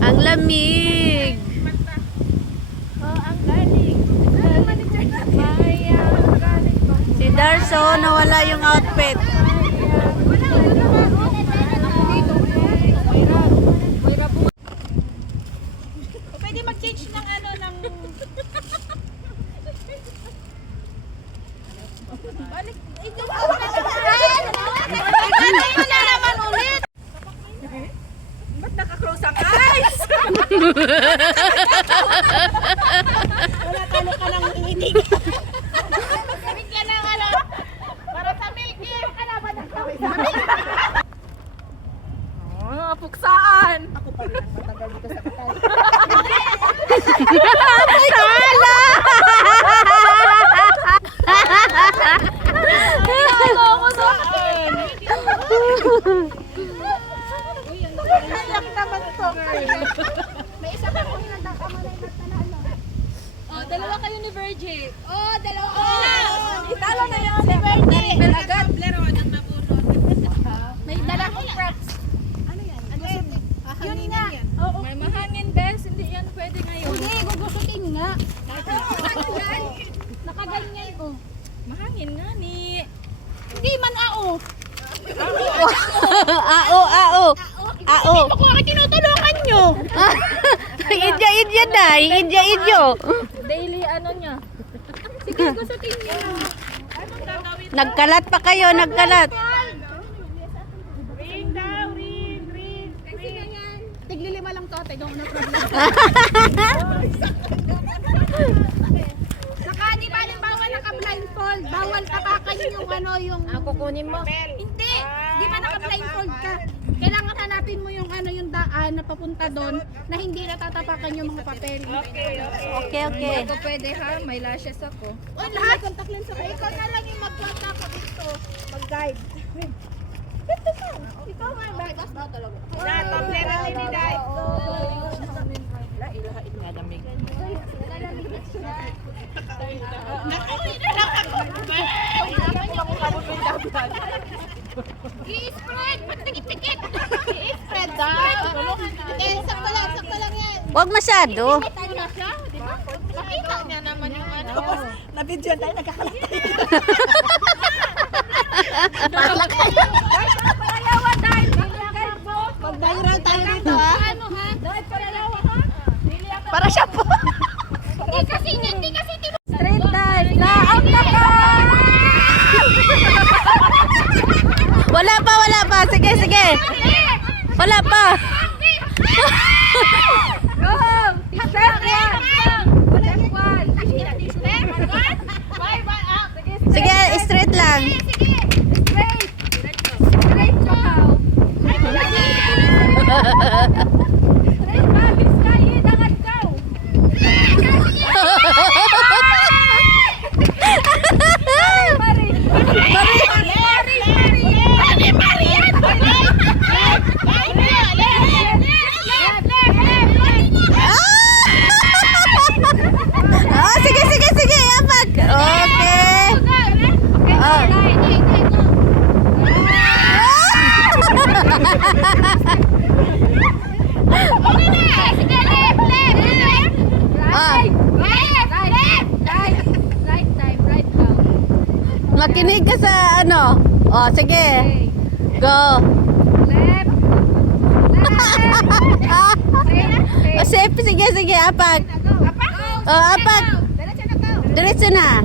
Ang lamig. Ang galing. Si Darso, nawala yung outfit. Pwede mag-change ng ano, ng... Balik. Ito ba? Ito na naman ulit. Ba't naka-close ang eyes? Wala talo ka ng inig. Gamit ka ng ano. Para sa milky. Kalaban ng kawin sa milky. Oh, puksaan. Ako pa rin ang matagal dito sa katay. Sala! Ano ako sa akin? Kayak naman to. May isa pa kung nagkakamali na talalo. Oh, dalawa kayo ni Virgie. Oh, dalawa kayo. Italo na yun si Virgie. Agad. May dalang props. Ano yan? Ano yan? Yun nga. May mahangin, Bes. Hindi yan pwede ngayon. Hindi, gugusutin nga. Nakaganyan, oh. Mahangin nga ni. Hindi man ao. Ao. Hindi ko nga tinutulungan nyo. Idya na. Idya. Daily ano niya. Sige, gusutin niyo. Anong gagawin? Nagkalat pa kayo, nagkalat. Ring daw, ring. Kasi ganyan. Tiglilima lang to, tigong na problem. Saka di ba bawal naka-blindfold? Bawal tapakan yung ano yung... kukunin mo? Hindi! Di ba naka-blindfold ka? Kailangan hanapin mo yung ano yung daan na papunta doon na hindi natatapakan yung mga papel. Okay. Ako pwede ha, may lashes ako. O lahat? Contact lens ako. Ikaw na lang yung magkwanta ako dito. Mag-guide. Ikaw nga ba? Ikaw talaga. Lahat, pamplera ni Day. Ilahain nga lamig. Nakuwi na lang ako. I-spread! Ba't nagipikit? I-spread daw. Sakto lang yan. Huwag masyado. Makita niya naman yung ano. Na-video tayo, nagkakalata. Patlak kayo. Palayawa, Day. Mag-viral tayo dito, ha? Ano ha? Day, palayawa ha? Para siya po. Hindi kasi Straight dive. Na-out na po. Wala pa. Sige. Wala pa. Go! Step 1. Sige, straight lang. Straight chow. Straight babis kayo, dangat ka. Oh, sige. Apag. Okay. Oh. Makinig ka sa ano. Oh, sige. Go. Oh, safe. Sige. Apag. Oh, apag. Diretso na.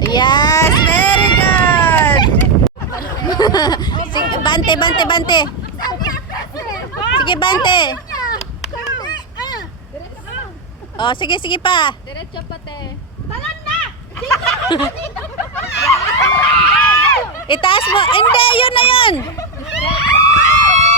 Yes, very good. Sige, bante. Sige, bante. Oh, sige pa. Diretso pate. Itaas mo. Hindi, yun na yun.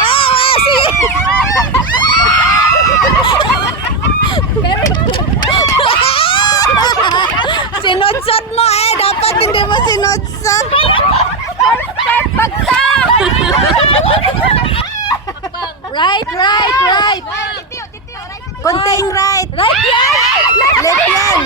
Oh, sige. Sinudsod mo dapat hindi mo sinudsod. Right. Konting right. Right yan. Left yan.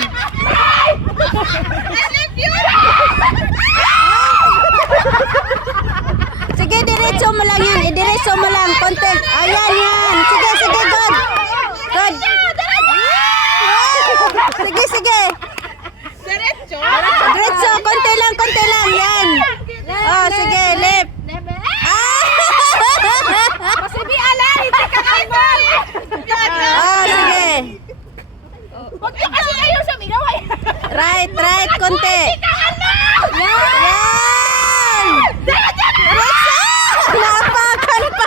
Sige, diretso mo lang yan. Idiretso mo lang. Konti. Ayan, yan. Sige, sige, good. Good. Sige, sige. Diretso. Diretso. Konti lang. Yan. Oh, sige, left. Ah! Pasibi alay, hindi ka kaibol. Oh, sige. Huwag niyo kasi kayo sumigaw ay. Right, konti. Yan! Diretso! Napakan pa!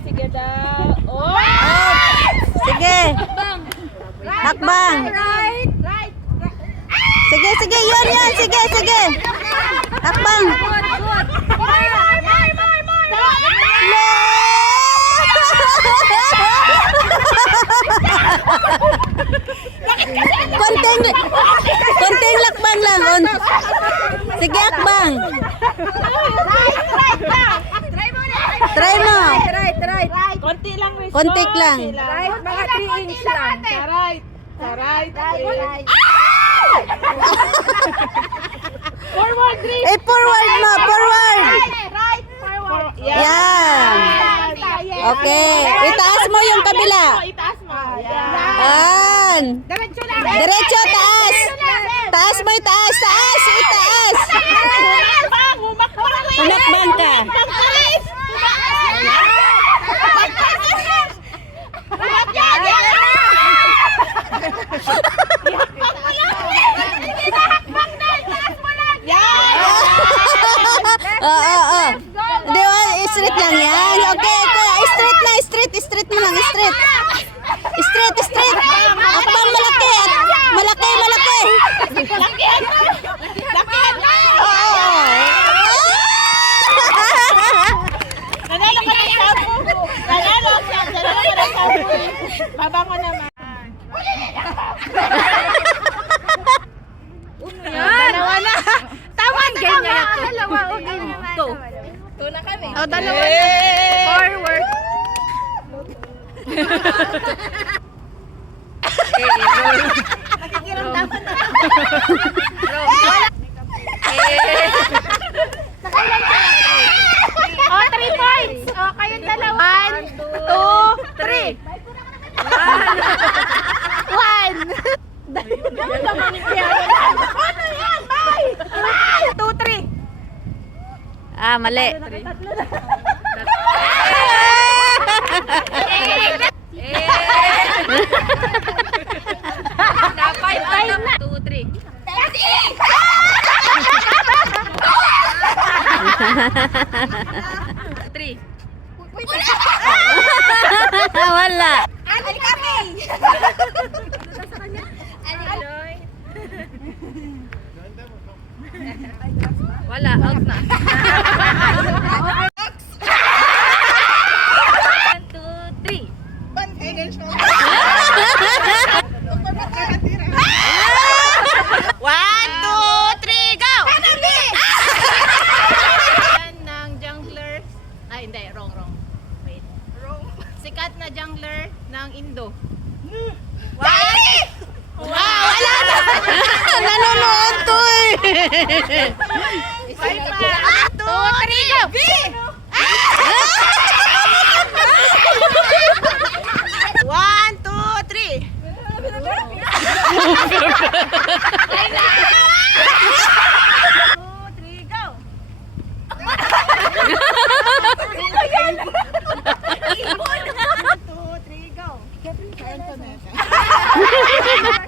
Sige daw. Oh! Sige. Hakbang. Right. Sige, yun. Sige. Hakbang. Konting lakbang lang. Sige, hakbang. Try mo. Right. Konti lang response. Kontik lang. Right, mga 3 inch lang. Right. Forward 3. Forward mo. Forward. Right, forward. Yan. Okay. Itaas mo yung kabila. Itaas mo. Yan. Diretso lang. Diretso, taas. Taas mo, itaas. Itaas. Umakbang ka. Oo. Di ba, straight lang yan. Okay. Straight mo lang, straight. Straight. Akbang malaki. Malaki. Oo. Nanalo ka ng sampu. Nanalo ka ng sampu. Babango naman. Dalawa na. Tama. Dalawa. Okay. Two na kami. O, dalawa na. Forward. Nakikiramdaman na. O, 3 points. O, kayong dalawa. 1, 2, 3. 1. Ano yan, May? 2, 3. Ah, mali. Dapat 2, 3. Wala. Ali kami. Wala, out na. 1, 2, 3. Ng jungler. Ay, hindi. Wrong. Wait. Sikat na jungler ng Indo. Wala na. Nanonood to eh. 1, 2, 3, go. B. 1, 2, 3.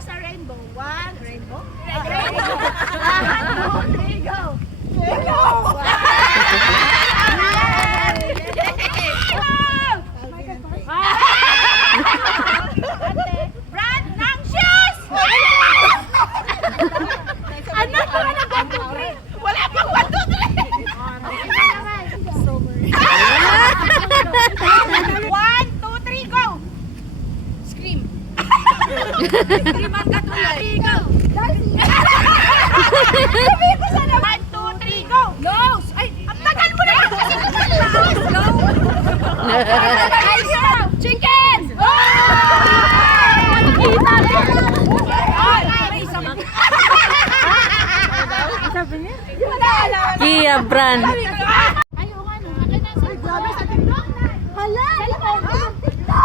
Sa rainbow. 1, rainbow. Rainbow. 1, 2, 3, go. Brand ng shoes! Ano ba na 1, 2, 3? Wala pang 1, 2, 3. 1, 2, 3, go! Scream. Scream ang katulad. Go! Sabi ko sana 1, 2, 3, go! Nose! Ay, ang tagal mo na! Chicken! Nakikita rin! Ay, may isa pa. Kuya Bran. Ayaw nga, no? Akin na sa grabe sa TikTok. Hala!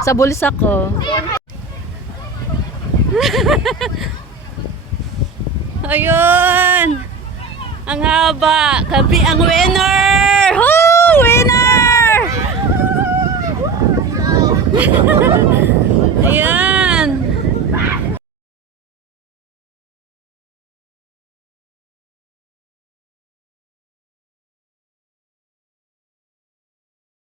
Sa bulsa ko. Ayun! Ang haba! Kami ang winner! Woo! Winner!